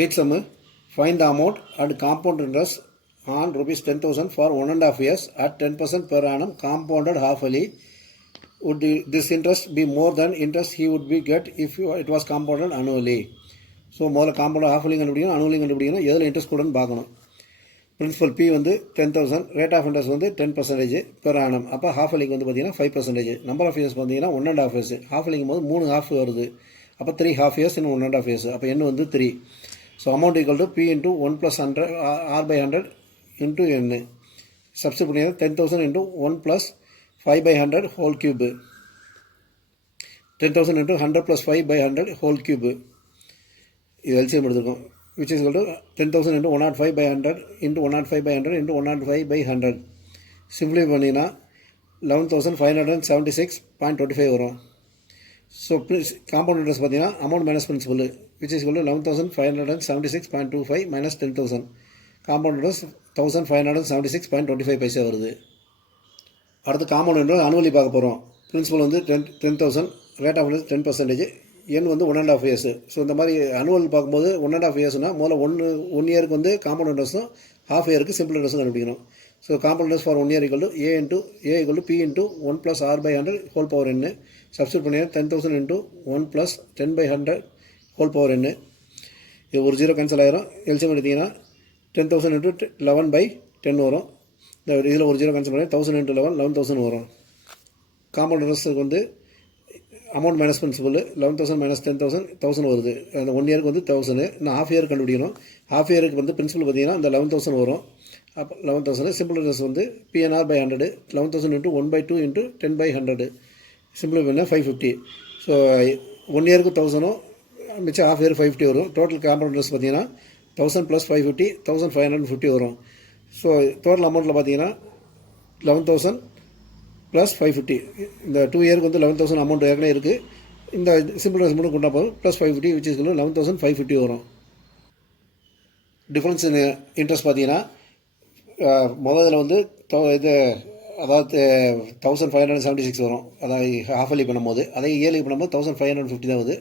8th sum, find the amount and compound interest on rupees 10,000 for 1.5 years at 10% per annum compounded half-yearly. Would this interest be more than interest he would be get if it was compounded annually? So முதல்ல compound half-yearly கண்டுபிடிக்கணும், annually கண்டுபிடிக்கணும், எதில் interest கூடன்னு பார்க்கணும். Principal B வந்து 10,000, rate of interest வந்து 10% per annum. அப்போ half-yearlyக்கு வந்து பார்த்தீங்கன்னா 5%. நம்பர் ஆஃப் இயர்ஸ் பார்த்தீங்கன்னா 1.5 years. half-yearlyக்கும் போது 3 half வருது. அப்போ 3 half years இன்னும் 1.5 years. அப்போ n வந்து 3. So amount equal to P into 1 + 100 R/100 into n. Substitute பண்ணிங்கன்னா 10,000 into 1 + 5/100 whole cube. 10,000 into 100 plus 5/100 whole cube. இது LCM எடுத்துருக்கோம். which is equal to 10,000 into 105/100 into 105/100 into 105/100. சிம்பிளை பண்ணிங்கன்னா 11,576.25 வரும். ஸோ காம்பவுண்ட் இன்ட்ரெஸ்ட் பார்த்தீங்கன்னா amount minus principal which is equal to 11,576.25 minus 10,000. Compound interest 1,576.25 paisa வருது. அடுத்து compound interest annually பார்க்க போகிறோம். பிரின்சிபல் வந்து 10,000, ரேட் ஆஃப் இன்ட்ரெஸ்ட் 10%, n வந்து 1.5 years. ஸோ இந்த மாதிரி அனுவல் பார்க்கும்போது 1.5 yearsனால் முதல்ல ஒன் இயருக்கு வந்து காம்பவுண்ட் இன்ட்ரெஸ்ட்டும் half yearக்கு சிம்பிள் இன்ட்ரெஸ்ட்டும் கண்டுபிடிக்கணும். So compound interest for 1 year equal to A equal to P into 1 plus R/100 whole power n. Substitute பண்ணிங்கன்னா 10,000 into 1 plus 10/100 whole power n. இது ஒரு 0 கேன்சல் ஆகிரும். எல்சிஎம் எடுத்திங்கன்னா 10,000 into 11/10 வரும். இதில் ஒரு 0 கேன்சல் பண்ணி 1,000 into 11 11,000 வரும். காம்பவுண்ட் இன்ட்ரெஸ்ட்டுக்கு வந்து அமௌண்ட் மைனஸ் பிரின்சிபல் 11,000 minus 10,000 1,000 வருது. அந்த 1 yearக்கு வந்து 1,000. இன்னும் half year கண்டுபிடிக்கணும். half yearக்கு வந்து பிரின்சிபல் பார்த்தீங்கன்னா அந்த 11,000 வரும். அப்போ 11,000 சிம்பிள் இன்ட்ரெஸ்ட் வந்து PNR/100 11,000 into 1/2 into 10/100. சிம்பிள் பண்ண 550. ஸோ 1 yearக்கு 1,000 மிச்சம் half year 550 வரும். டோட்டல் காம்பவுண்ட் இன்ட்ரெஸ்ட் பார்த்தீங்கன்னா 1,000 + 550 1,550 வரும். ஸோ டோட்டல் அமௌண்ட்டில் பார்த்தீங்கன்னா 11,000 + 550. இந்த 2 yearக்கு வந்து 11,000 அமௌண்ட் ஏற்கனவே இருக்குது. இந்த சிம்பிள் இன்ட்ரெஸ்ட் மட்டும் கொண்டா போதும். +550 which is 11,550 வரும். டிஃப்ரென்ஸ் இன்ட்ரெஸ்ட் பார்த்தீங்கன்னா முதல்ல வந்து இது அதாவது 1,576 வரும். அதாவது half-yearly பண்ணும்போது அதே இயர்லி பண்ணும்போது 1,550 தான் வருது.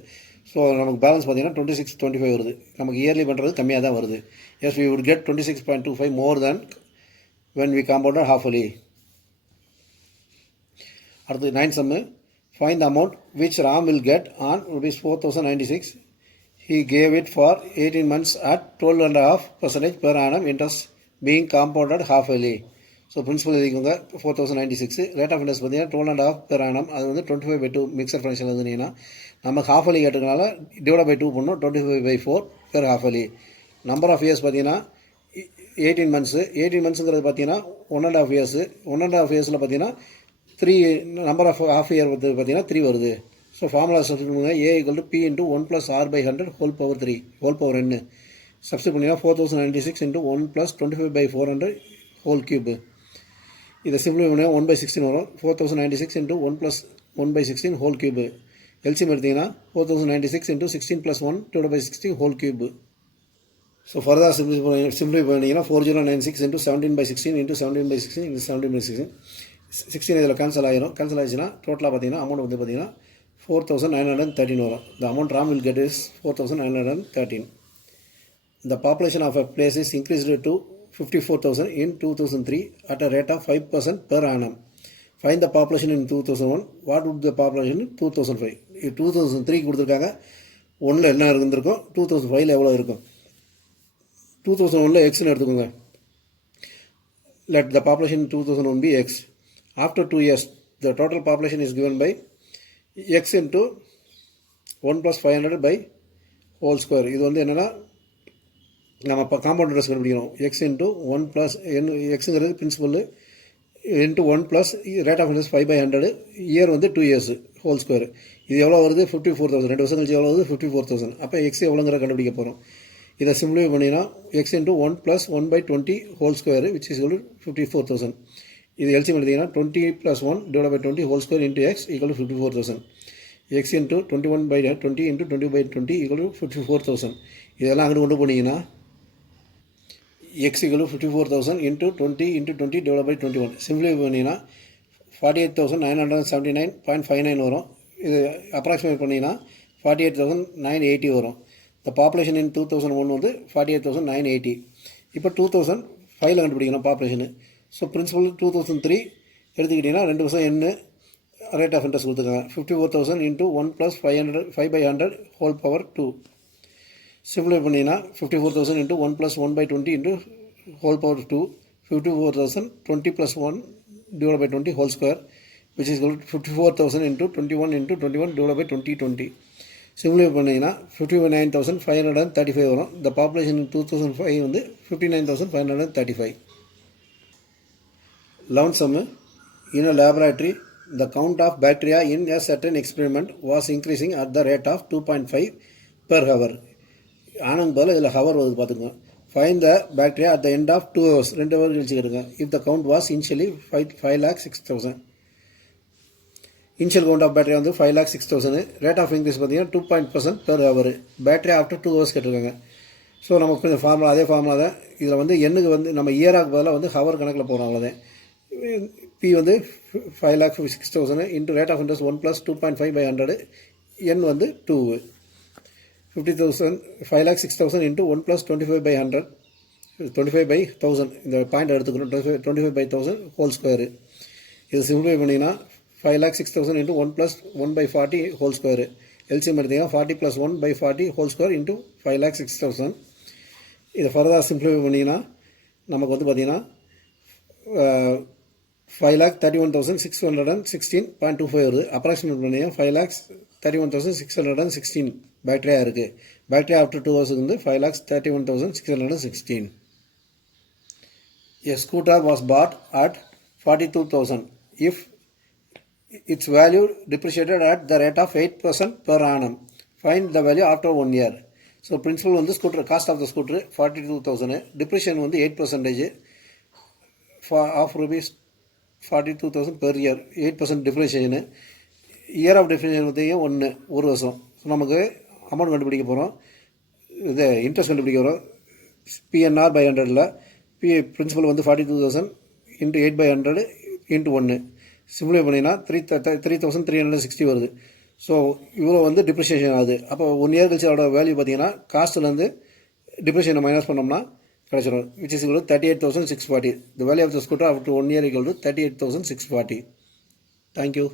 ஸோ நமக்கு பேலன்ஸ் பார்த்தீங்கன்னா 2625 வருது. நமக்கு இயர்லி பண்ணுறது கம்மியாக தான் வருது. Yes we would get 26.25 more than when we compounded half-yearly. அடுத்து 9th sum, find the amount which Ram will get on rupees 4,096. He gave it for 18 months at 12.5% per annum interest being compounded half-yearly. So principal எழுதிக்கோங்க 4,096. Rate of interest பார்த்தீங்கன்னா 12.5 per annum. அது வந்து 25/2 mixer function எழுதுனீங்கன்னா நமக்கு half-yearly கேட்டுக்கனால /2 பண்ணணும். 25/4 per half-yearly. Number of years பார்த்தீங்கன்னா 18 months. 18 monthsங்கிறது பார்த்தீங்கன்னா 1.5 years. 1.5 yearsல பார்த்தீங்கன்னா 3 number of half year வந்து பார்த்தீங்கன்னா 3 வருது. ஸோ ஃபார்முலா சப்ஸ்டிட் பண்ணுங்க. A equal to P into 1 plus R/100 whole power 3 whole power n. Substitute பண்ணிங்கன்னா 4,096 into 1 plus 25/400 whole cube. இதை simple பண்ணிங்கன்னா 1/16 வரும். 4,096 into 1 plus 1/16 whole cube. LCM எடுத்திங்கன்னா 4,096 into 16 plus 1 divided by 16 whole cube. So further சிம்பிளை பண்ணிங்கன்னா 4,096 into 17/16 into 17/16 into 17/16. 16 இதில் cancel ஆகிரும். Cancel ஆகிடுச்சுன்னா டோட்டலாக பார்த்தீங்கன்னா அமௌண்ட் வந்து பார்த்தீங்கன்னா 4,913 வரும். The amount Ram will get is 4,913. The population of a place is increased to 54,000 in 2003 at a rate of 5% per annum. Find the population in 2001. What would the population in 2005? 2003 கொடுத்துருக்காங்க. 1ல் என்ன இருந்திருக்கும், 2005ல் எவ்வளோ இருக்கும். 2001ல் எக்ஸ்னு எடுத்துக்கோங்க. Let the population in 2001 be x. After 2 years, the total population is given by x into 1 plus 500 by whole square. இது வந்து என்னென்னா நம்ம இப்போ காம்பவுண்ட் இன்ட்ரெஸ்ட் கண்டுபிடிக்கணும். எக்ஸ் இன்ட்டு 1 ப்ளஸ் எக்ஸுங்கிறது principal into 1 plus rate of interest 5/100. Year வந்து 2 years whole square. இது எவ்வளோ வருது 54,000. 2 வருஷம் கழிச்சு எவ்வளோ வருது 54,000. அப்போ எக்ஸ் எவ்வளோங்கிற கண்டுபிடிக்க போகிறோம். இதை சிம்பிளிஃபை பண்ணிங்கன்னா X into 1 plus 1/20 whole square which is equal to 54,000. இது எல்சிஎம் எடுத்திங்கன்னா 20 + 1 divided by 20 whole square into x equal to 54,000. x into 21/20 into 20/20 equal to 54,000. இதெல்லாம் அங்கிட்டு கொண்டு போனீங்கன்னா x equal to 54,000 into 20 into 20 divided by 21. Simplify பண்ணிங்கன்னா 48,979.59 வரும். இது approximate பண்ணிங்கன்னா 48,980 வரும். த பாப்புலேஷன் இன் 2001 வந்து 48,980. இப்போ 2005 கண்டுபிடிக்கணும் பாப்புலேஷனு. ஸோ பிரின்சிபல் 2003 எடுத்துக்கிட்டிங்கன்னா 2 வருஷம் என்ன ரேட் ஆஃப் இன்ட்ரெஸ்ட் கொடுத்துருக்காங்க. 54,000 இன்ட்டு 1 + 500 ஹோல் பவர் 2. சிம்பிளை பண்ணிங்கன்னா 54,000 into 1 + 1/20 into whole power 2. 54,000 20 + 1 divided by 20 whole square, which is equal to 54,000 into 21 into 21 divided by 20. Simplify பண்ணிங்கன்னா 59,535 வரும். The population in 2005 வந்து 59,535. 11th sum. In a laboratory, the count of bacteria in a certain experiment was increasing at the rate of 2.5 per hour. ஆனங்க பதில் இதில் hour வருது பார்த்துங்க. Find the bacteria at the end of 2 hours. 2 hours கழிச்சுக்கிடுங்க. If the count was initially 5,06,000. Initial count of battery வந்து 5,06,000. Rate of increase பார்த்தீங்கன்னா 2% per hour. Battery after 2 hours கேட்டிருக்காங்க. So நமக்கு இந்த ஃபார்முலா அதே ஃபார்முலா தான். இதில் வந்து எண்ணுக்கு வந்து நம்ம இயராக பதிலாக வந்து ஹவர் கணக்கில் போகிறோம். அவ்வளோதான். பி வந்து 5,06,000 இன்ட்டு ரேட் ஆஃப் இன்ட்ரெஸ்ட் 1 + 2.5/100. என் வந்து 2. 5,06,000 இன்ட்டு 1 + 25/100. 25/1000. இந்த பாயிண்ட் எடுத்துக்கணும். 25/1000 ஹோல் ஸ்கொயரு. இது சிம்பிளை பண்ணிங்கன்னா 5,06,000 into 1 + 1/40 whole square. LCM எடுத்தீங்கன்னா 40 + 1/40 whole square into 5,06,000. இதை ஃபர்தர் சிம்பிளிஃபை பண்ணிங்கன்னா நமக்கு வந்து பார்த்தீங்கன்னா 5,31,616.25 வருது. அப்ராக்சிமேட் பண்ணிங்கன்னா 5,31,616 பேக்டீரியா இருக்குது. பேக்டீரியா ஆஃப்டர் 2 hours வந்து 5,31,616. A scooter was bought at 42,000. If its value depreciated at the rate of 8% per annum. Find the value after 1 year. So principal வந்து scooter cost of the scooter 42,000. Depreciation வந்து 8% of rupees 42,000 per year. 8% depreciation. Year of depreciation வந்து 1 வருஷம். So நமக்கு amount கண்டுபிடிக்க போகிறோம். இது interest கண்டுபிடிக்க போகிறோம். PNR by 100ல் பிரின்சிபல் வந்து 42,000 இன்ட்டு 8/100 இன்ட்டு 1. சிம்பிளை பண்ணிங்கன்னா 3,360 வருது. ஸோ இவ்வளோ வந்து டிப்ரிஷியேஷன் ஆகுது. அப்போ 1 year கழிச்சு அதோட வேல்யூ பார்த்தீங்கன்னா காஸ்ட்லேருந்து டிப்ரிஷியேஷனை மைனஸ் பண்ணோம்னா கிடைச்சிடும். Which is equal to 38,640. The value of the scooter after 1 year equal to 38,640. Thank you.